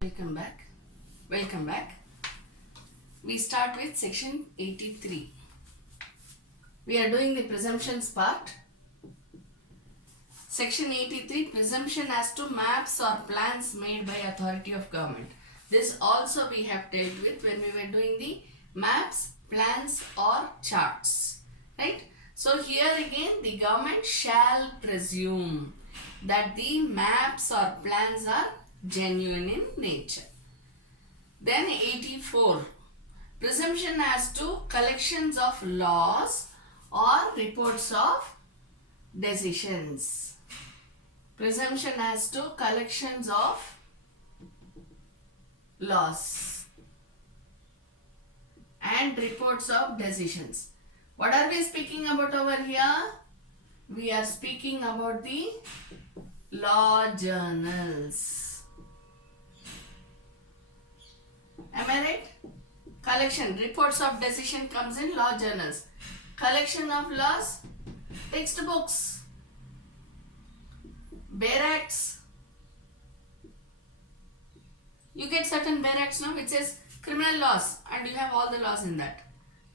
Welcome back. Welcome back. We start with section 83. We are doing the presumptions part. Section 83, presumption as to maps or plans made by authority of government. This also we have dealt with when we were doing the maps, plans or charts. Right? So here again the government shall presume that the maps or plans are genuine in nature. Then 84, presumption as to collections of laws or reports of decisions. Presumption as to collections of laws and reports of decisions. What are we speaking about over here? We are speaking about the law journals. Am I right? Collection, reports of decision comes in law journals. Collection of laws, textbooks, barracks. You get certain barracks now which says criminal laws and you have all the laws in that.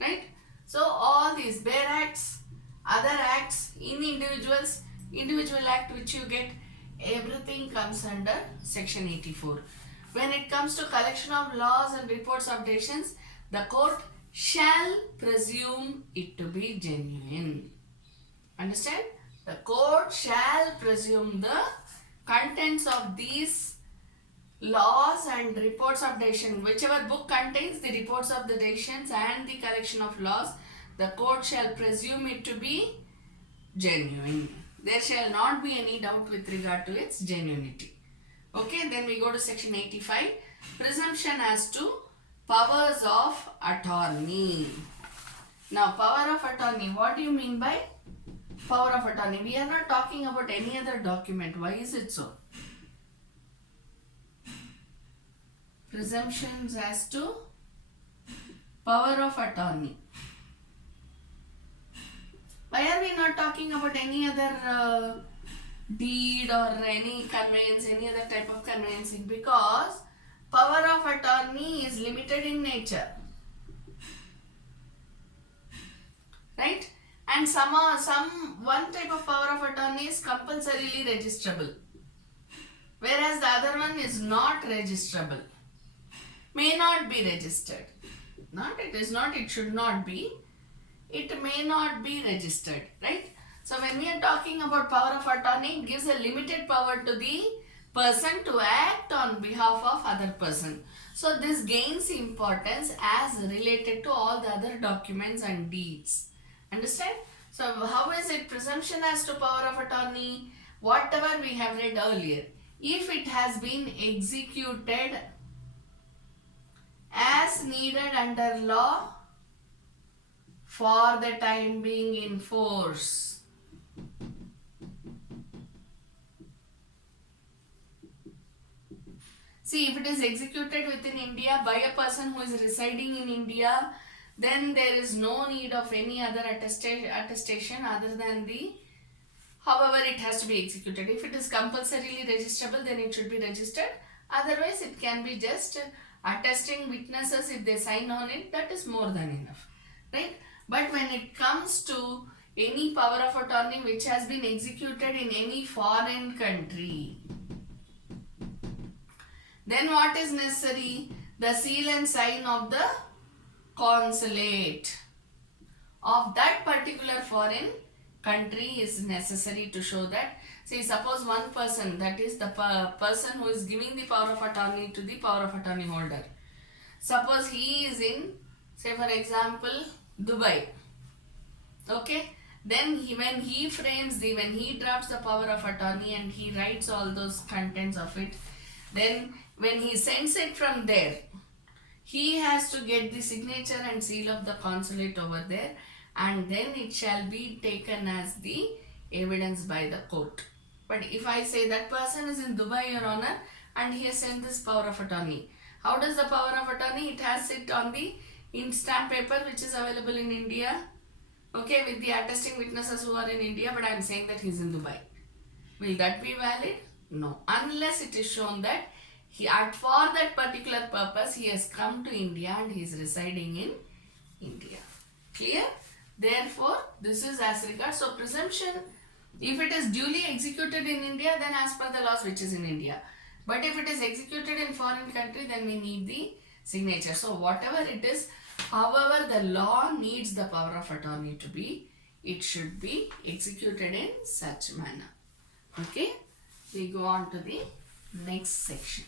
Right? So all these barracks, other acts in individuals, individual act which you get, everything comes under section 84. When it comes to collection of laws and reports of decisions, the court shall presume it to be genuine. Understand? The court shall presume the contents of these laws and reports of decision. Whichever book contains the reports of the decisions and the collection of laws, the court shall presume it to be genuine. There shall not be any doubt with regard to its genuinity. Okay, then we go to section 85, presumption as to powers of attorney. Now, power of attorney, what do you mean by power of attorney? We are not talking about any other document. Why is it so? Presumptions as to power of attorney. Why are we not talking about any other deed or any conveyance, any other type of conveyancing? Because power of attorney is limited in nature, right? And one type of power of attorney is compulsorily registrable, whereas the other one is not registrable, may not be registered. Not it is not, it should not be, it may not be registered, right? So when we are talking about power of attorney, it gives a limited power to the person to act on behalf of other person. So this gains importance as related to all the other documents and deeds. Understand? So how is it presumption as to power of attorney? Whatever we have read earlier, if it has been executed as needed under law for the time being in force. See, if it is executed within India by a person who is residing in India, then there is no need of any other attestation other than however it has to be executed. If it is compulsorily registrable, then it should be registered. Otherwise, it can be just attesting witnesses if they sign on it, that is more than enough. Right? But when it comes to any power of attorney which has been executed in any foreign country, then what is necessary? The seal and sign of the consulate of that particular foreign country is necessary to show that. See, suppose one person, that is the person who is giving the power of attorney to the power of attorney holder. Suppose he is in, say for example, Dubai. Okay. Then when he drafts the power of attorney and he writes all those contents of it, then when he sends it from there, he has to get the signature and seal of the consulate over there, and then it shall be taken as the evidence by the court. But if I say that person is in Dubai, Your Honor, and he has sent this power of attorney, how does the power of attorney? It has it on the stamp paper which is available in India, okay, with the attesting witnesses who are in India, but I am saying that he is in Dubai. Will that be valid? No, unless it is shown that for that particular purpose he has come to India and he is residing in India. Clear? Therefore, this is as regards. So, presumption, if it is duly executed in India, then as per the laws which is in India. But if it is executed in foreign country, then we need the signature. So, whatever it is, however the law needs the power of attorney to be, it should be executed in such manner. Okay? We go on to the next section.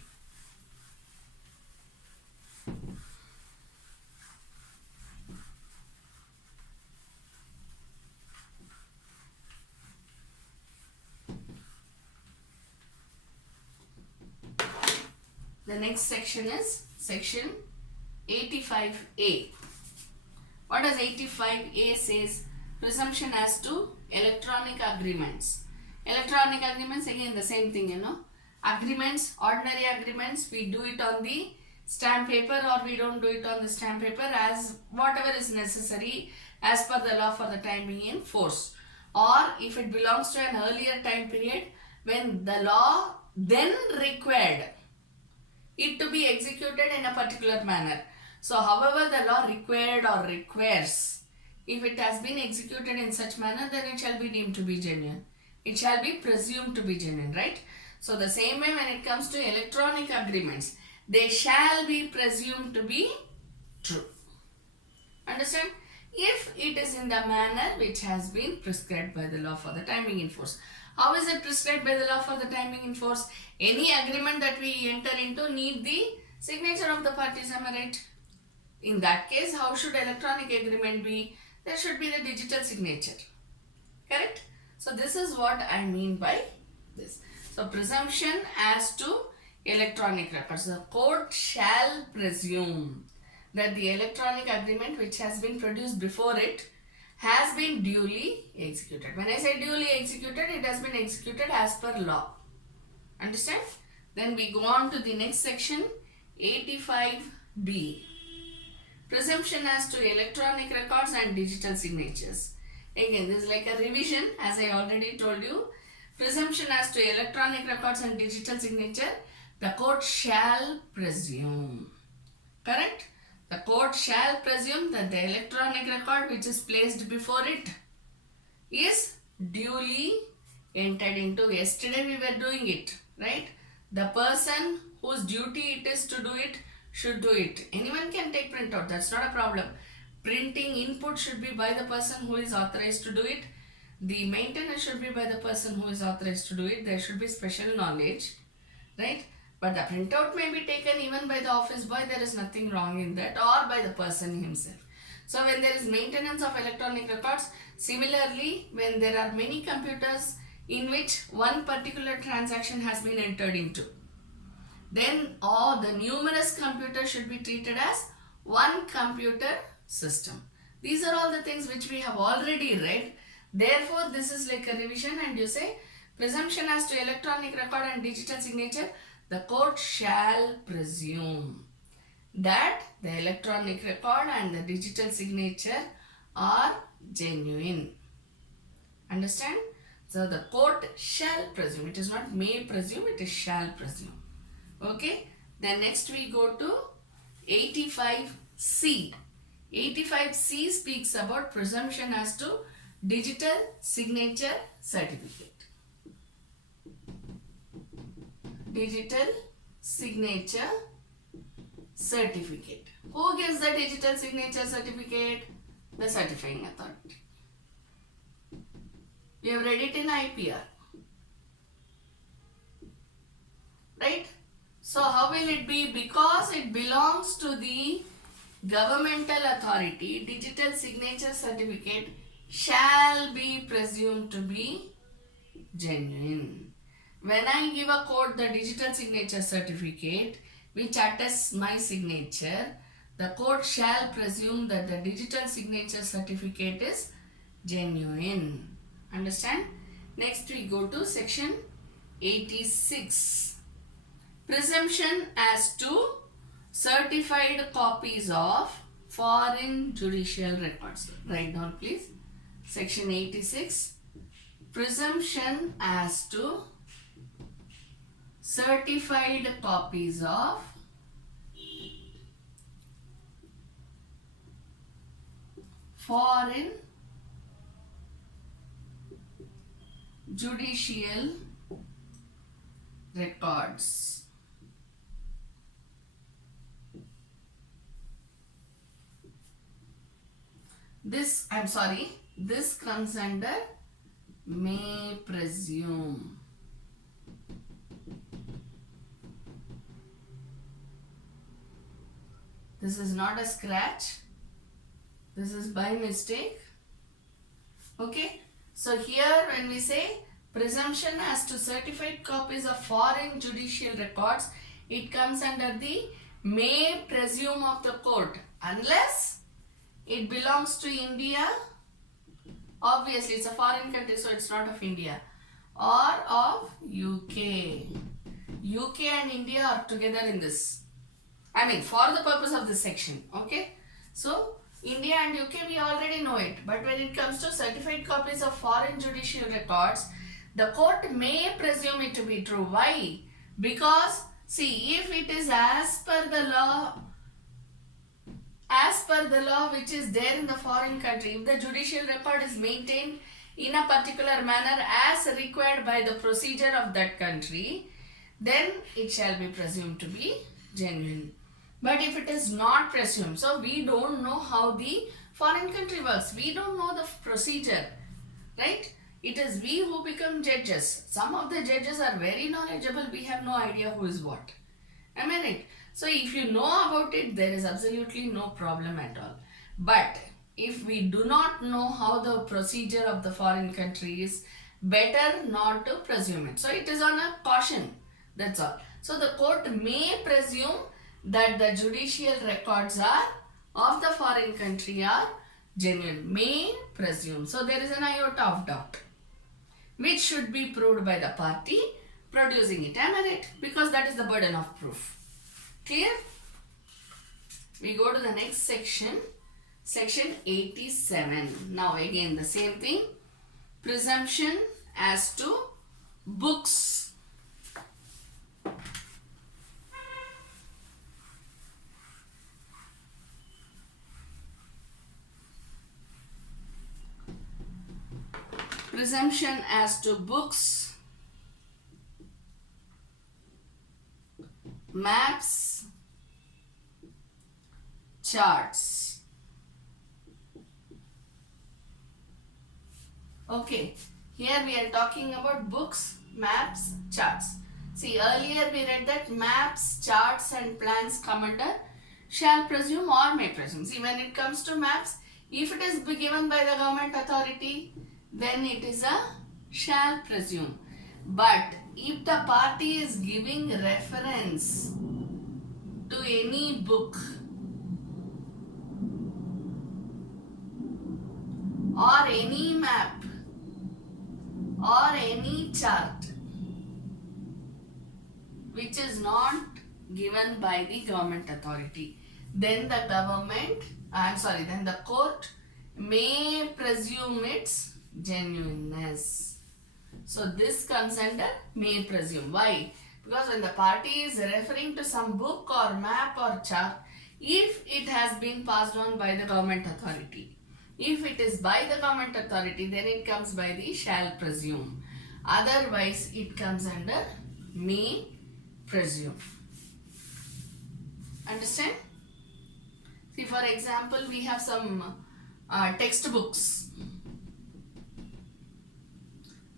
The next section is section 85A. What does 85A says? Presumption as to electronic agreements. Electronic agreements, again the same thing, you know. Agreements, ordinary agreements, we do it on the stamp paper or we don't do it on the stamp paper, as whatever is necessary as per the law for the time being in force. Or if it belongs to an earlier time period when the law then required it to be executed in a particular manner. So, however the law required or requires, if it has been executed in such manner, then it shall be deemed to be genuine. It shall be presumed to be genuine, right? So, the same way when it comes to electronic agreements, they shall be presumed to be true. Understand? If it is in the manner which has been prescribed by the law for the time being in force. How is it prescribed by the law for the time being in force? Any agreement that we enter into need the signature of the parties, am I right? In that case, how should electronic agreement be? There should be the digital signature. Correct? So, this is what I mean by this. So, presumption as to electronic records. The court shall presume that the electronic agreement which has been produced before it has been duly executed. When I say duly executed, it has been executed as per law. Understand? Then we go on to the next section, 85B. Presumption as to electronic records and digital signatures. Again, this is like a revision, as I already told you. Presumption as to electronic records and digital signature, the court shall presume. Correct? The court shall presume that the electronic record which is placed before it is duly entered into. Yesterday we were doing it, right? The person whose duty it is to do it should do it. Anyone can take printout, that's not a problem. Printing input should be by the person who is authorized to do it. The maintenance should be by the person who is authorized to do it. There should be special knowledge, right? But the printout may be taken even by the office boy, there is nothing wrong in that, or by the person himself. So when there is maintenance of electronic records, similarly when there are many computers in which one particular transaction has been entered into, then all the numerous computers should be treated as one computer system. These are all the things which we have already read. Therefore, this is like a revision, and you say presumption as to electronic record and digital signature, the court shall presume that the electronic record and the digital signature are genuine. Understand? So, the court shall presume. It is not may presume, it is shall presume. Okay? Then next we go to 85C. 85C speaks about presumption as to digital signature certificate. Digital signature certificate. Who gives the digital signature certificate? The certifying authority. We have read it in IPR. Right? So how will it be? Because it belongs to the governmental authority, digital signature certificate shall be presumed to be genuine. When I give a court the digital signature certificate which attests my signature, the court shall presume that the digital signature certificate is genuine. Understand? Next we go to section 86. Presumption as to certified copies of foreign judicial records. Write down please. Section 86. Presumption as to certified copies of foreign judicial records. This comes under may presume. This is not a scratch. This is by mistake. Okay. So here when we say presumption as to certified copies of foreign judicial records, it comes under the may presume of the court unless it belongs to India. Obviously it's a foreign country, so it's not of India, or of UK. UK and India are together in this. I mean, for the purpose of this section. Okay. So India and UK, we already know it. But when it comes to certified copies of foreign judicial records, the court may presume it to be true. Why? Because, see, if it is as per the law which is there in the foreign country, if the judicial record is maintained in a particular manner as required by the procedure of that country, then it shall be presumed to be genuine. But if it is not presumed, so we don't know how the foreign country works. We don't know the procedure, right? It is we who become judges. Some of the judges are very knowledgeable. We have no idea who is what. Am I right? So if you know about it, there is absolutely no problem at all. But if we do not know how the procedure of the foreign country is, better not to presume it. So it is on a caution. That's all. So the court may presume that the judicial records are of the foreign country are genuine. May presume. So there is an iota of doubt, which should be proved by the party producing it. Am I right? Because that is the burden of proof. Clear? We go to the next section. Section 87. Now again the same thing. Presumption as to books. Presumption as to books, maps, charts. Okay, here we are talking about books, maps, charts. See, earlier we read that maps, charts and plans come under shall presume or may presume. See, when it comes to maps, if it is given by the government authority, then it is a shall presume. But if the party is giving reference to any book or any map or any chart which is not given by the government authority, then the court may presume its genuineness. So this comes under may presume. Why? Because when the party is referring to some book or map or chart, if it has been passed on by the government authority, if it is by the government authority, then it comes by the shall presume. Otherwise, it comes under may presume. Understand? See, for example, we have some textbooks.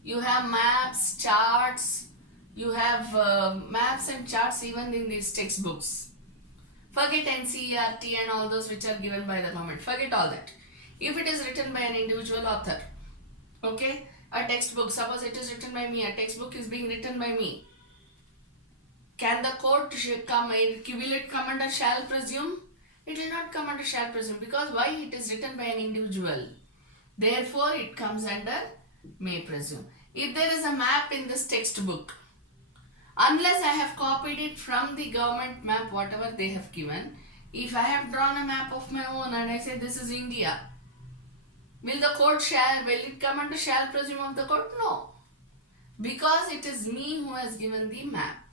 You have maps, charts, you have maps and charts even in these textbooks. Forget NCERT and all those which are given by the government. Forget all that. If it is written by an individual author, okay, a textbook, suppose it is written by me, a textbook is being written by me. Can the court come, will it come under shall presume? It will not come under shall presume, because why? It is written by an individual. Therefore, it comes under may presume. If there is a map in this textbook, unless I have copied it from the government map, whatever they have given, if I have drawn a map of my own and I say this is India, will it come under shall presume of the court? No. Because it is me who has given the map.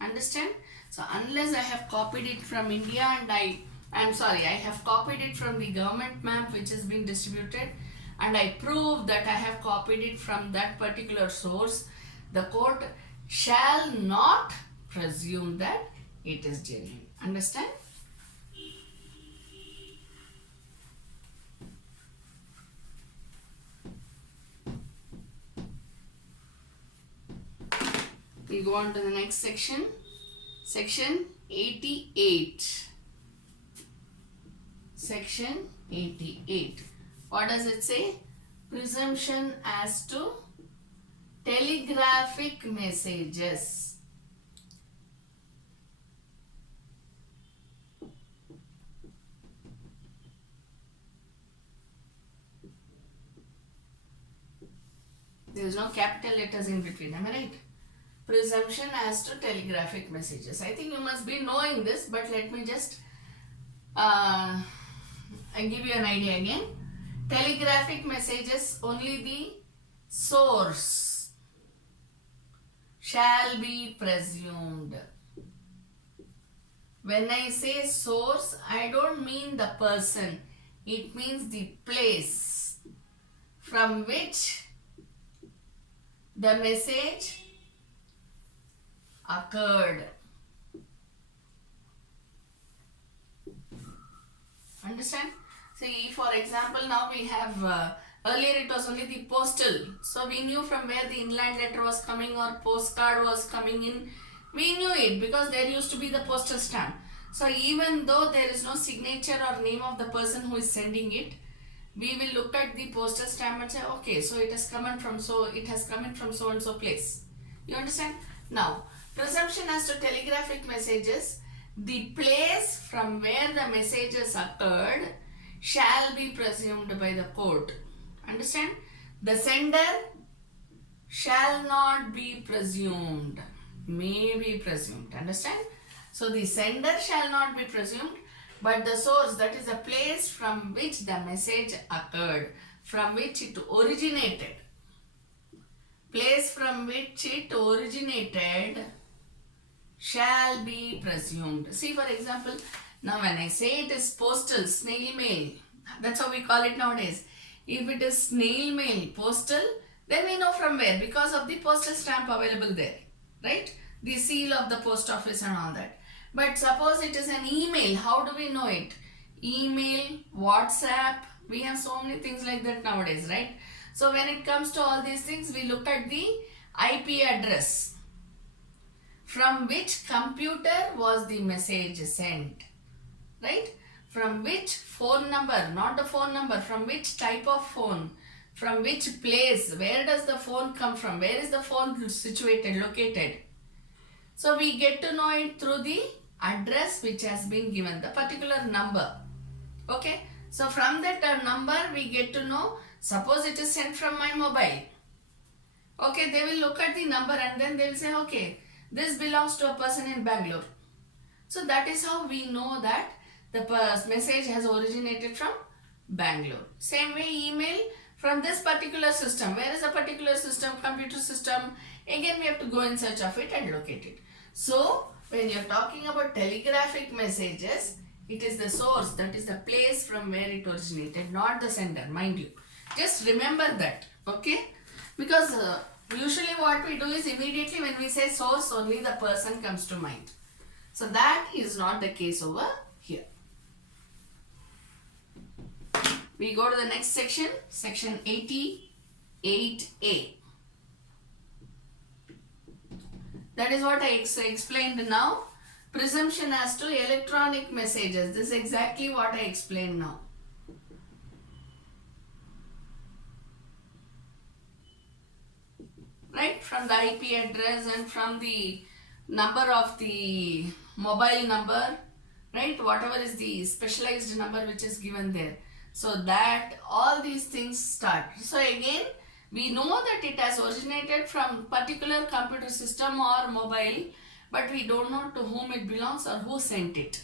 Understand? So unless I have copied it from India and I have copied it from the government map which has been distributed, and I prove that I have copied it from that particular source, the court shall not presume that it is genuine. Understand? We go on to the next section. Section 88. Section 88. What does it say? Presumption as to telegraphic messages. There is no capital letters in between, am I right? Presumption as to telegraphic messages. I think you must be knowing this, but let me just I give you an idea again. Telegraphic messages, only the source shall be presumed. When I say source, I don't mean the person. It means the place from which the message occurred. Understand? See, for example, now we have earlier it was only the postal, so we knew from where the inland letter was coming or postcard was coming in. We knew it because there used to be the postal stamp. So even though there is no signature or name of the person who is sending it, we will look at the postal stamp and say, okay, so it has come in from so and so place. You understand? Now, presumption as to telegraphic messages, the place from where the messages occurred shall be presumed by the court. Understand? The sender shall not be presumed, may be presumed. Understand? So the sender shall not be presumed, but the source, that is the place from which the message occurred, from which it originated. Place from which it originated shall be presumed. See, for example, now when I say it is postal, snail mail, that's how we call it nowadays. If it is snail mail, postal, then we know from where, because of the postal stamp available there, right? The seal of the post office and all that. But suppose it is an email, how do we know it? Email, WhatsApp, we have so many things like that nowadays, right? So when it comes to all these things, we look at the IP address. From which computer was the message sent, right? From which phone number, not the phone number, from which type of phone, from which place, where does the phone come from, where is the phone situated, located. So we get to know it through the address which has been given, the particular number. Okay, so from that number we get to know, suppose it is sent from my mobile. Okay, they will look at the number and then they will say, okay, this belongs to a person in Bangalore. So that is how we know that the message has originated from Bangalore. Same way email, from this particular system. Where is a particular system? Computer system. Again we have to go in search of it and locate it. So when you are talking about telegraphic messages, it is the source, that is the place from where it originated, not the sender, mind you. Just remember that, okay? Because usually what we do is immediately when we say source, only the person comes to mind. So that is not the case over here. We go to the next section, section 88A. That is what I explained now. Presumption as to electronic messages. This is exactly what I explained now. Right? From the IP address and from the number of the mobile number, right? Whatever is the specialized number which is given there. So that all these things start. So again, we know that it has originated from particular computer system or mobile, but we don't know to whom it belongs or who sent it.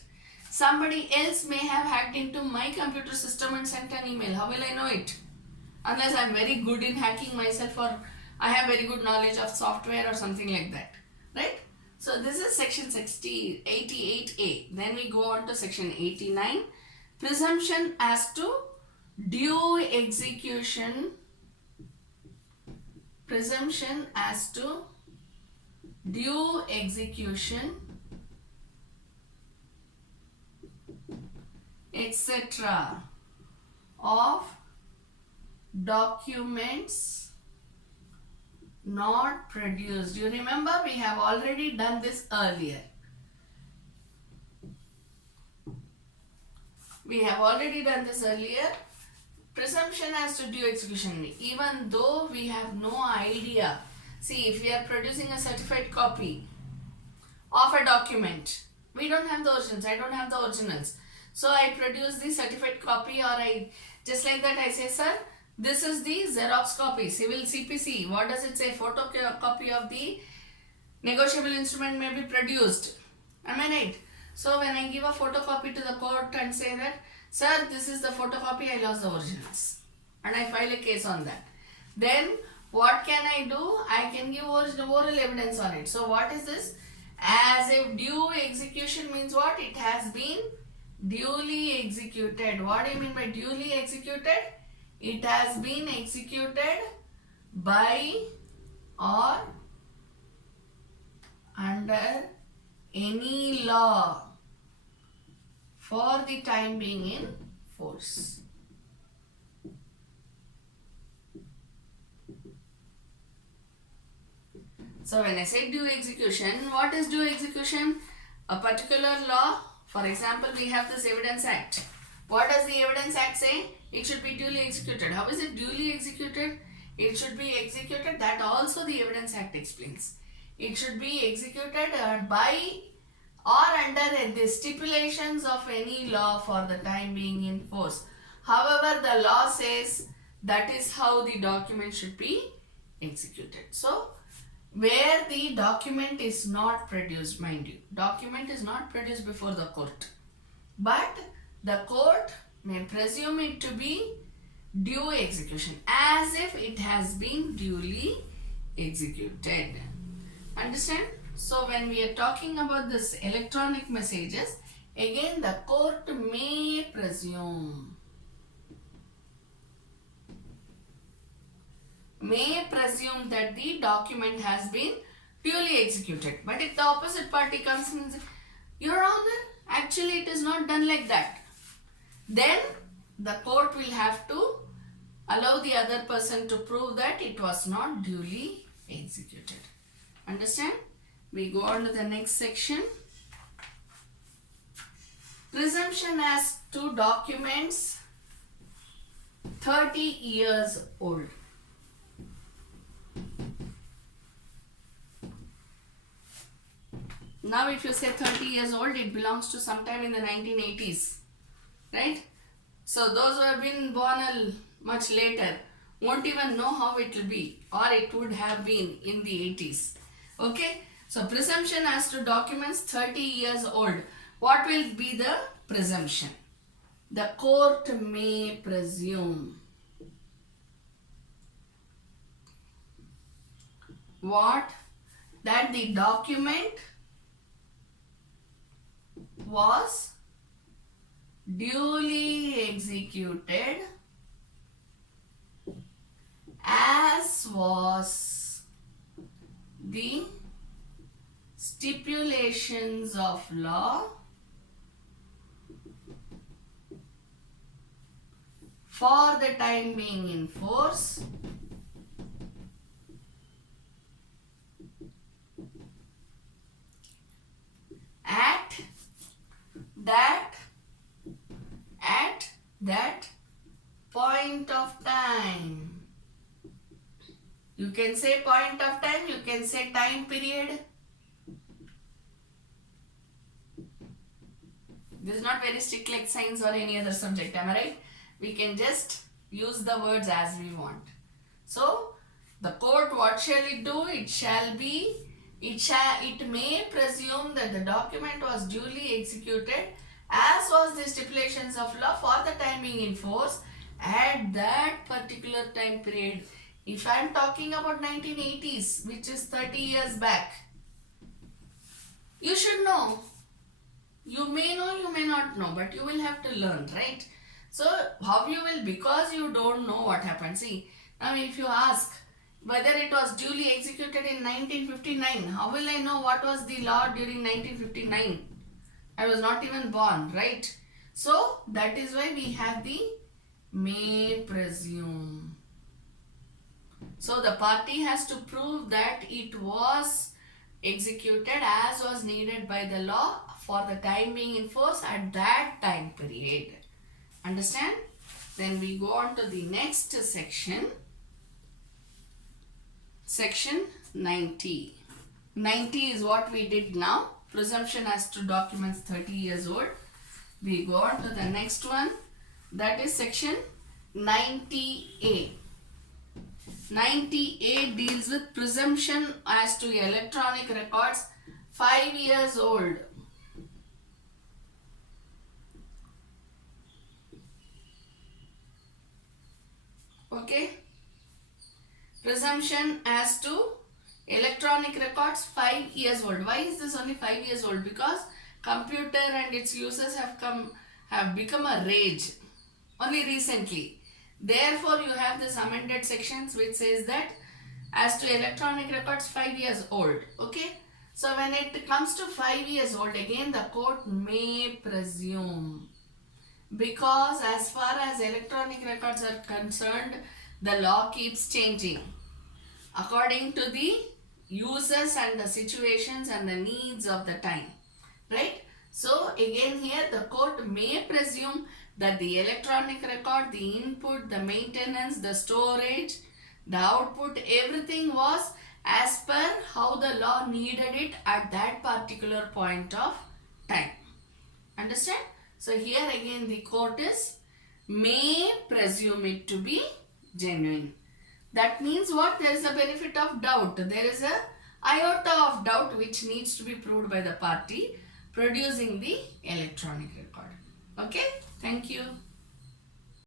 Somebody else may have hacked into my computer system and sent an email. How will I know it? Unless I'm very good in hacking myself or I have very good knowledge of software or something like that, right? So this is section 88A. Then we go on to section 89. Presumption as to due execution. Presumption as to due execution, etc. of documents not produced. You remember we have already done this earlier. Presumption as to due execution, even though we have no idea. See, if we are producing a certified copy of a document, we don't have the originals. I don't have the originals. So I produce the certified copy, or I just like that I say, sir, this is the Xerox copy, civil CPC. What does it say? Photocopy of the negotiable instrument may be produced. Am I right? So when I give a photocopy to the court and say that, sir, this is the photocopy, I lost the originals, and I file a case on that, then what can I do? I can give oral evidence on it. So what is this? As if due execution means what? It has been duly executed. What do you mean by duly executed? It has been executed by or under any law for the time being in force. So when I say due execution, what is due execution? A particular law. For example, we have this Evidence Act. What does the Evidence Act say? It should be duly executed. How is it duly executed? It should be executed. That also the Evidence Act explains. It should be executed by or under the stipulations of any law for the time being in force. However, the law says that is how the document should be executed. So, where the document is not produced, mind you, document is not produced before the court, but the court may presume it to be due execution, as if it has been duly executed. Understand? So when we are talking about this electronic messages, again the court may presume that the document has been duly executed. But if the opposite party comes and says, Your Honor, actually it is not done like that, then the court will have to allow the other person to prove that it was not duly executed. Understand? We go on to the next section. Presumption as to documents 30 years old. Now if you say 30 years old, it belongs to sometime in the 1980s, right? So those who have been born much later won't even know how it will be, or it would have been in the 80s. Okay? So presumption as to documents 30 years old. What will be the presumption? The court may presume. What? That the document was duly executed as was the stipulations of law for the time being in force at that point of time. You can say point of time, you can say time period. This is not very strict like science or any other subject, am I right? We can just use the words as we want. So, the court, what shall it do? It may presume that the document was duly executed as was the stipulations of law for the time being in force at that particular time period. If I am talking about 1980s, which is 30 years back, You should know. You may know, you may not know, but you will have to learn, right? So how you will, because you don't know what happened. See, now if you ask whether it was duly executed in 1959, how will I know what was the law during 1959? I was not even born, right? So that is why we have the may presume. So the party has to prove that it was executed as was needed by the law for the time being in force at that time period. Understand? Then we go on to the next section. Section 90. 90 is what we did now. Presumption as to documents 30 years old. We go on to the next one. That is section 90A. 90A deals with presumption as to electronic records 5 years old. Okay. Presumption as to electronic records 5 years old. Why is this only 5 years old? Because computer and its uses have become a rage only recently. Therefore, you have this amended sections which says that as to electronic records 5 years old. Okay. So when it comes to 5 years old, again the court may presume, because as far as electronic records are concerned, the law keeps changing according to the uses and the situations and the needs of the time, right? So again here the court may presume that the electronic record, the input, the maintenance, the storage, the output, everything was as per how the law needed it at that particular point of time. Understand? So here again the court may presume it to be genuine. That means what? There is a benefit of doubt. There is a iota of doubt which needs to be proved by the party producing the electronic record. Okay? Thank you.